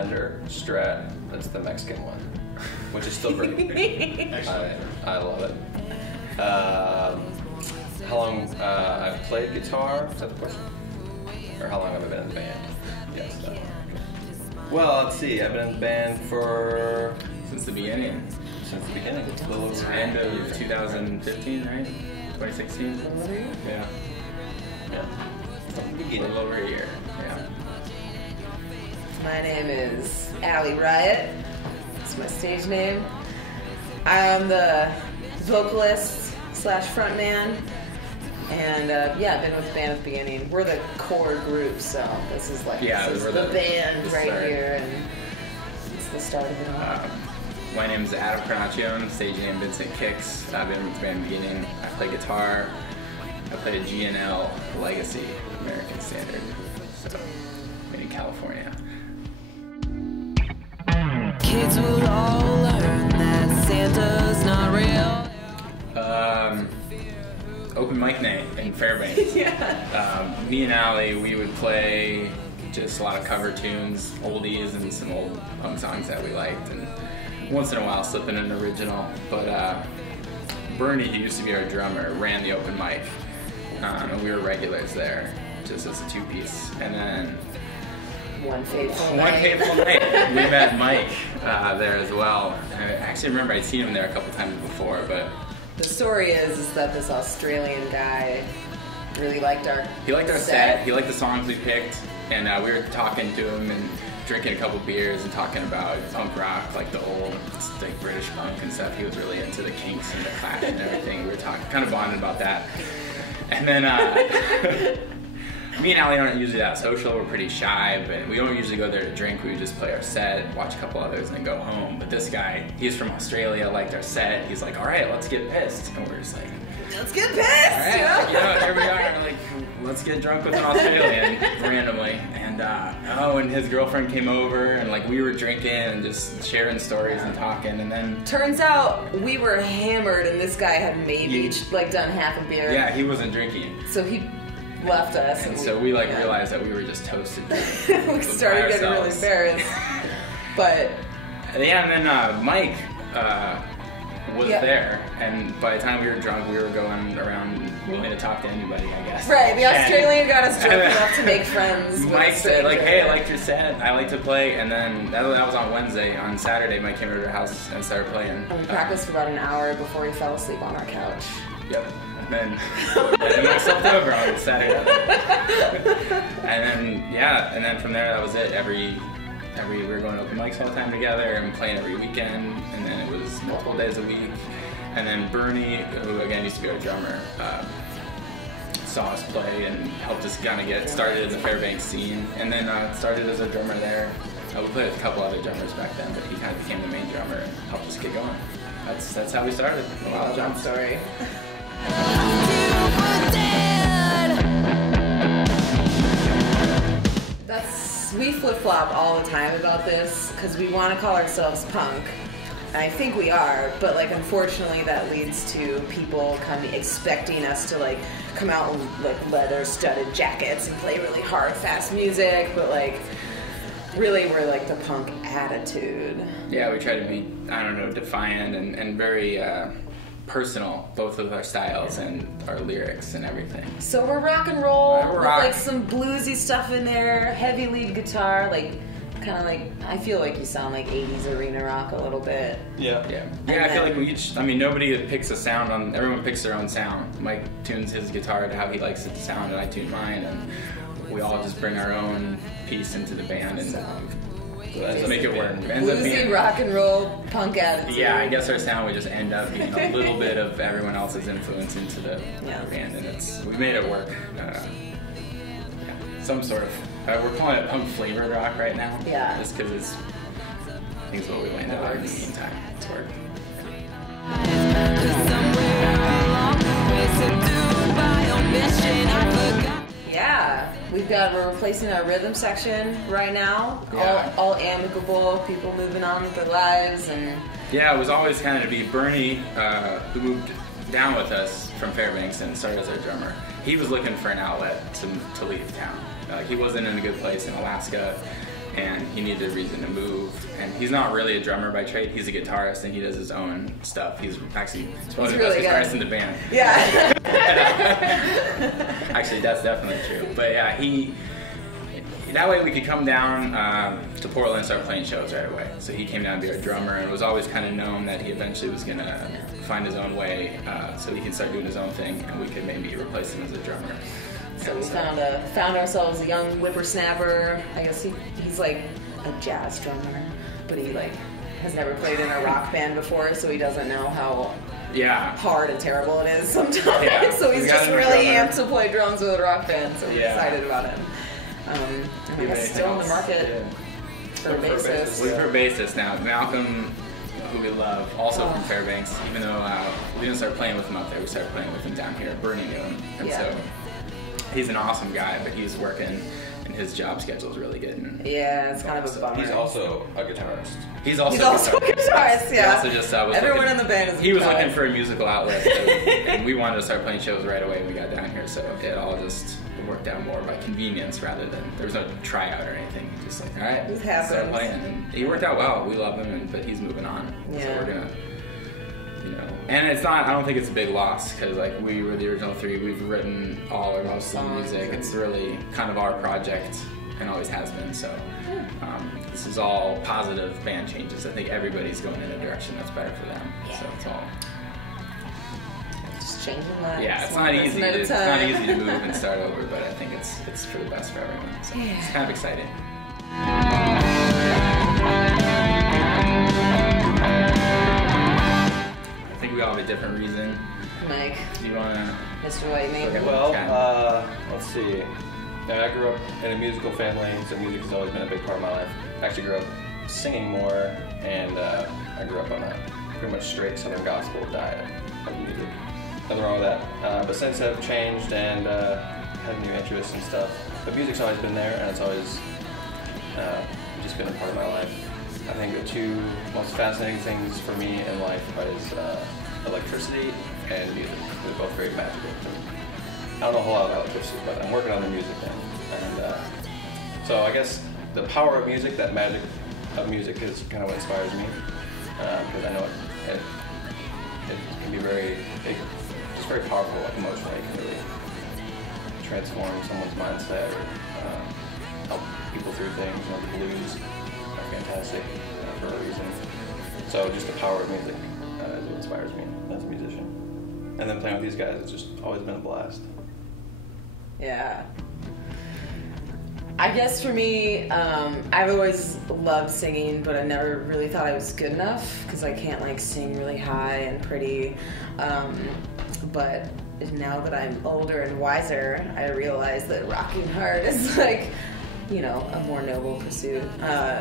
Fender Strat. That's the Mexican one, which is still pretty good. I love it. How long I've played guitar? Is that the question? Or how long have I been in the band? Yes. No. Well, let's see. I've been in the band for Since the beginning. Since the beginning. End of 2015, right? 2016? Yeah. Yeah. From the A beginning. little over a year. Yeah. My name is Allie Riot. That's my stage name. I'm the vocalist / frontman. And yeah, I've been with the band at the beginning. We're the core group, so this is like this is we're the band the right start. here, and it's the start of it all. My name is Adam Carnaccione, stage name Vincent Kicks. I've been with the band at the beginning. I play guitar. I play a G&L Legacy American Standard, so made in California. Kids will all learn that Santa's not real. Open mic night in Fairbanks. Yeah. Me and Allie, we would play just a lot of cover tunes, oldies, and some old punk songs that we liked, and once in a while slip in an original. But Bernie, who used to be our drummer, ran the open mic, and we were regulars there, just as a two-piece. And then One fateful one night. fateful night, we met Mike there as well. And I actually remember I'd seen him there a couple times before, but The story is that this Australian guy really liked our he liked our set. He liked the songs we picked, and we were talking to him and drinking a couple beers and talking about punk rock, like the old like British punk and stuff. He was really into the Kinks and the Clash and everything. We were talking, kind of bonding about that. And then me and Allie aren't usually that social. We're pretty shy, but we don't usually go there to drink. We would just play our set, watch a couple others, and then go home. But this guy, he's from Australia, liked our set. He's like, all right, let's get pissed. And we're just like, Let's get pissed! all right, here we are. Like, let's get drunk with an Australian randomly. And and his girlfriend came over, and like we were drinking and just sharing stories and talking. And then Turns out we were hammered, and this guy had maybe like done half a beer. yeah, he wasn't drinking, So he left us, and so we realized that we were just toasted. we started getting really embarrassed. But Yeah, and then Mike was Yeah. there, and by the time we were drunk, we were going around willing to talk to anybody, I guess. right, the And- Australian got us drunk enough to make friends. with Mike a said, like, stranger. hey, I liked your set. I like to play. And then that was on Wednesday. On Saturday, Mike came over to our house and started playing. And we practiced for about an hour before he fell asleep on our couch. Yep. And then I slept over on Saturday. And then from there, that was it. We were going to open mics all the time together and playing every weekend. And then it was multiple days a week. And then Bernie, who again used to be our drummer, saw us play and helped us kind of get started in the Fairbanks scene. And then started as a drummer there. We played with a couple other drummers back then, but he kind of became the main drummer and helped us get going. That's how we started. A wild jump Story. We flip-flop all the time about this because we want to call ourselves punk. And I think we are, but like unfortunately that leads to people expecting us to like come out in like leather studded jackets and play really hard, fast music, but like really we're like the punk attitude. Yeah, we try to be, I don't know, defiant and very personal, both with our styles and our lyrics and everything. So we're rock and roll We're with rock. like some bluesy stuff in there, heavy lead guitar, like kind of like, I feel like you sound like 80s arena rock a little bit. Yeah. Yeah, I feel like we each, I mean, nobody picks a sound on, everyone picks their own sound. Mike tunes his guitar to how he likes it to sound, and I tune mine, and we all just bring our own piece into the band and make it work. It ends up Bluesy being, rock and roll punk attitude. yeah, I guess our sound would just end up being a little bit of everyone else's influence into the band, and we made it work. Some sort of, we're calling it punk flavored rock right now. Yeah. Just because I think it's what we landed on in the meantime. It's worked. Yeah, we're replacing our rhythm section right now. Yeah. All amicable, people moving on with their lives, and Yeah, it was always kind of to be Bernie, who moved down with us from Fairbanks and started as our drummer. He was looking for an outlet to leave town. He wasn't in a good place in Alaska, and he needed a reason to move. And he's not really a drummer by trade. He's a guitarist, and he does his own stuff. He's actually one of the best guitarists in the band. Yeah. Actually, that's definitely true. But yeah, that way we could come down to Portland and start playing shows right away. So he came down to be our drummer, and it was always kind of known that he eventually was gonna find his own way, so he can start doing his own thing, and we could maybe replace him as a drummer. So we found ourselves a young whippersnapper. I guess he's like a jazz drummer, but he like has never played in a rock band before, so he doesn't know how hard and terrible it is sometimes. Yeah. So he's just really amped to play drums with a rock band, so we're excited about him. And I guess still in the market for a bassist. We're for a bassist now. Malcolm, who we love, also from Fairbanks, even though we didn't start playing with him up there, we started playing with him down here. Bernie knew him. And so he's an awesome guy, but he's working, and his job schedule is really getting. Yeah, it's kind of a bummer. He's also a guitarist. He's also a guitarist, yeah. He also just everyone in the band is a He was looking for a musical outlet, and we wanted to start playing shows right away when we got down here, so it all just worked out more by convenience rather than, there was no tryout or anything. Just like, all right, start playing. And he worked out well. We love him, but he's moving on. Yeah. So we're gonna, and it's not, I don't think it's a big loss, because like we were the original three. We've written all or most of the music. It's really kind of our project and always has been. So this is all positive band changes. I think everybody's going in a direction that's better for them. So it's all just changing lives. Yeah, it's not easy. It's not easy to move and start over, but I think it's for the best for everyone. So it's kind of exciting. I think we all have a different reason. Mike, do you want to? Mr. Whitney. Well, let's see. I grew up in a musical family, so music has always been a big part of my life. I actually grew up singing more, and I grew up on a pretty much straight Southern gospel diet of music. Nothing wrong with that. But since I've changed and had new interests and stuff, but music's always been there, and it's always just been a part of my life. I think the two most fascinating things for me in life is electricity and music. They're both very magical to me. I don't know a whole lot about electricity, but I'm working on the music now. And so I guess the power of music, that magic of music, is kind of what inspires me. Because I know it can be just very powerful, like emotionally. It can really transform someone's mindset or help people through things. The blues are fantastic for a reason. So just the power of music is what inspires me as a musician. And then playing with these guys, it's just always been a blast. Yeah. I guess for me, I've always loved singing, but I never really thought I was good enough because I can't like sing really high and pretty. But now that I'm older and wiser, I realize that rocking hard is like, a more noble pursuit.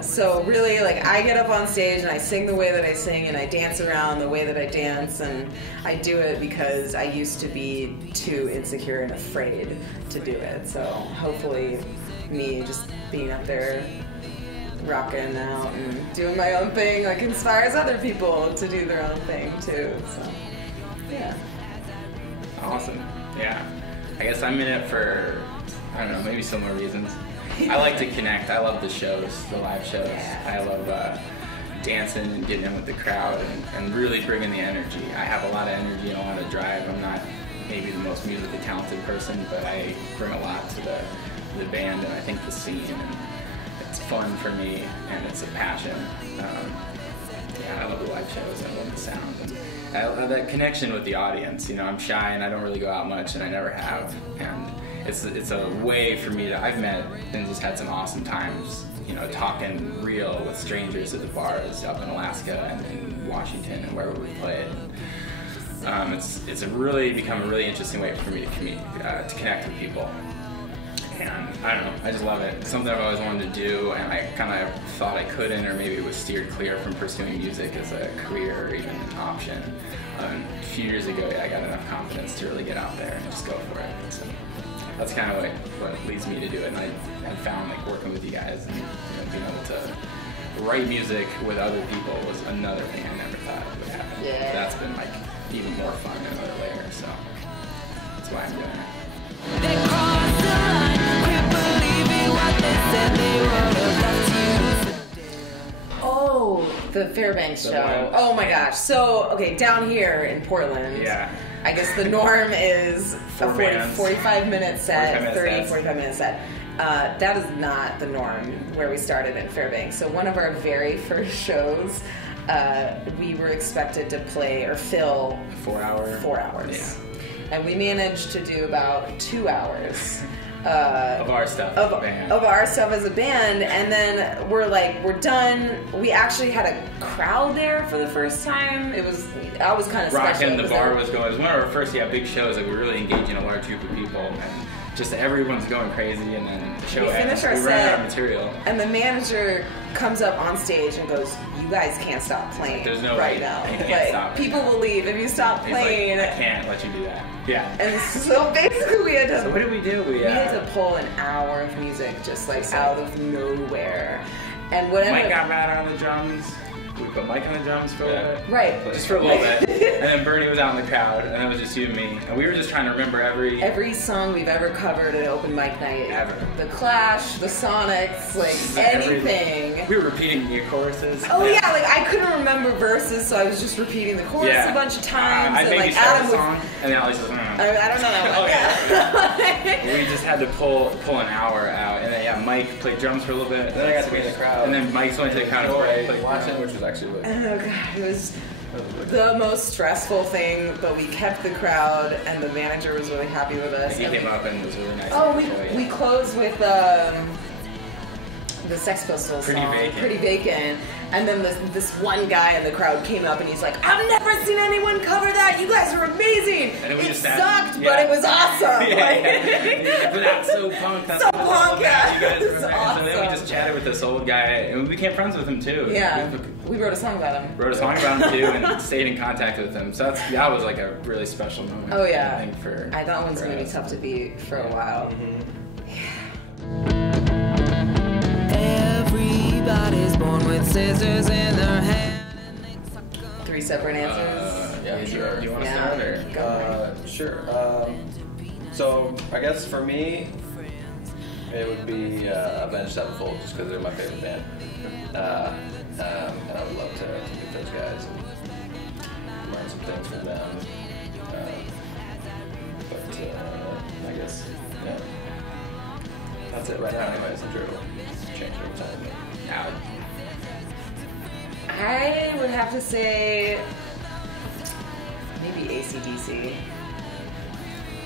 So really, like, I get up on stage and I sing the way that I sing and I dance around the way that I dance, and I do it because I used to be too insecure and afraid to do it. So hopefully me just being up there rocking out and doing my own thing like inspires other people to do their own thing too. So yeah. Awesome. Yeah. I guess I'm in it for, I don't know, maybe similar reasons. I like to connect. I love the shows, the live shows. I love dancing and getting in with the crowd and really bringing the energy. I have a lot of energy and a lot of drive. I'm not maybe the most musically talented person, but I bring a lot to the band and I think the scene. And it's fun for me and it's a passion. I love the live shows. I love the sound. And I love that connection with the audience. I'm shy and I don't really go out much, and I never have. And it's a way for me to, I've met and just had some awesome times, talking real with strangers at the bars up in Alaska and in Washington and wherever we played. It's really become a really interesting way for me to connect with people. And I don't know, I just love it. It's something I've always wanted to do, and I kind of thought I couldn't, or maybe it was steered clear from pursuing music as a career or even an option. A few years ago, I got enough confidence to really get out there and just go for it. So that's kind of what leads me to do it. And I have found like working with you guys and being able to write music with other people was another thing I never thought would happen. Yeah. That's been like even more fun and another layer. So that's why I'm doing it. They crossed the line, quit believing what they said they would have left you The Fairbanks The show. one- Oh my gosh. So, okay, down here in Portland, Yeah. I guess the norm is Four a 40, bands. 45-minute set, 45-minute 30, sets. 45-minute set. That is not the norm where we started in Fairbanks. So one of our very first shows, we were expected to play or fill 4 hour. 4 hours. Yeah. And we managed to do about 2 hours. Of our stuff as a band. Of our stuff as a band, and then we're done. We actually had a crowd there for the first time. I was kind of special. Rockin', the It bar a- was going. It was one of our first big shows. Like we were really engaging a large group of people, and just everyone's going crazy. And then the show We ends. finish our We ran set. out of material. And the manager comes up on stage and goes, "You guys can't stop playing There's no right way. now. You can't Like, stop. people will leave if you stop He's playing." like, I can't let you do that. Yeah. And so basically, we had to. So what did we do? We had to pull an hour of music just out of nowhere. And what Mike ended got up, mad on the drums. We put Mike on the drums for a little bit. right, Just for a little bit. And then Bernie was out in the crowd, and it was just you and me. And we were just trying to remember every song we've ever covered at open mic night. Ever. The Clash, the Sonics, anything. We were repeating the choruses. Oh yeah, I couldn't remember verses, so I was just repeating the chorus a bunch of times. I and think you started Adam the was. song, and then Alex was. I don't know that one. Oh, We just had to pull an hour out, and then Mike played drums for a little bit. Then I got to be in the crowd. And then Mike's went to the crowd and played watching, which was actually Oh god, it was the most stressful thing, but we kept the crowd, and the manager was really happy with us. He And came up and was really nice. Oh, to show you. we closed with the Sex Pistols Pretty song, Vacant. Pretty Vacant. And then this one guy in the crowd came up and he's like, "I've never seen anyone cover that. You guys are amazing. And then we It just sat- sucked, yeah. but it was awesome." Yeah. But that's so punk. That's So what punk, yeah. You guys It's were there. And so then we awesome. just chatted with this old guy, and we became friends with him too. Yeah, We we wrote a song about him. wrote a song about him too, and stayed in contact with him. So that was like a really special moment. Oh yeah, I think for that one's for gonna be us. tough to beat for a while. Everybody's born with scissors in their hand. 3 separate answers. Yeah, sure. Do you want to Yeah. start or? Sure. So I guess for me, it would be Avenged Sevenfold, just because they're my favorite band. And I would love to meet those guys and learn some things from them. I guess, yeah. That's it right now, anyways. I'm sure it'll change over time. Out. I would have to say maybe AC/DC.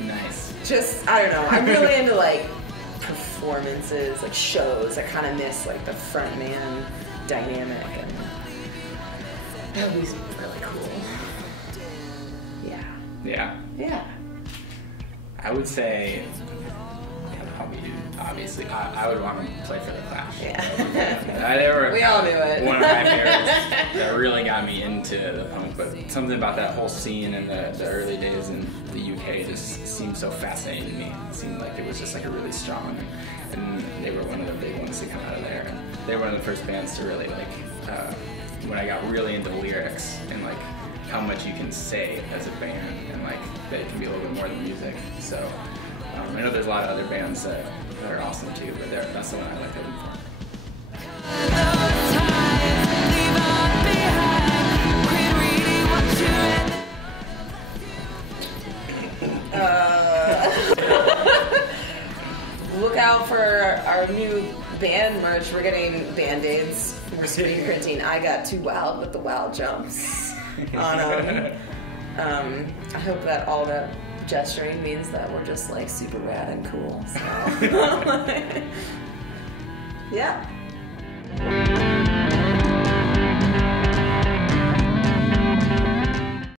Nice. Just, I don't know. I'm really into performances, shows. I kind of miss the front man dynamic, and that would be really cool. Yeah. Yeah. Yeah. I would say, obviously, I would want to play for the Clash. Yeah. They were We all knew it. one of my favorites that really got me into the punk, but something about that whole scene in the early days in the UK just seemed so fascinating to me. It seemed like it was just a really strong, and they were one of the big ones to come out of there. And they were one of the first bands to really when I got really into lyrics and how much you can say as a band, and that it can be a little bit more than music. So I know there's a lot of other bands that are awesome too, but that's the one I like opening for. Look out for our new band merch. We're getting Band-Aids. We're screen printing I Got Too Wild with the wild jumps on them. I hope that all that gesturing means that we're just super rad and cool. So. Yeah.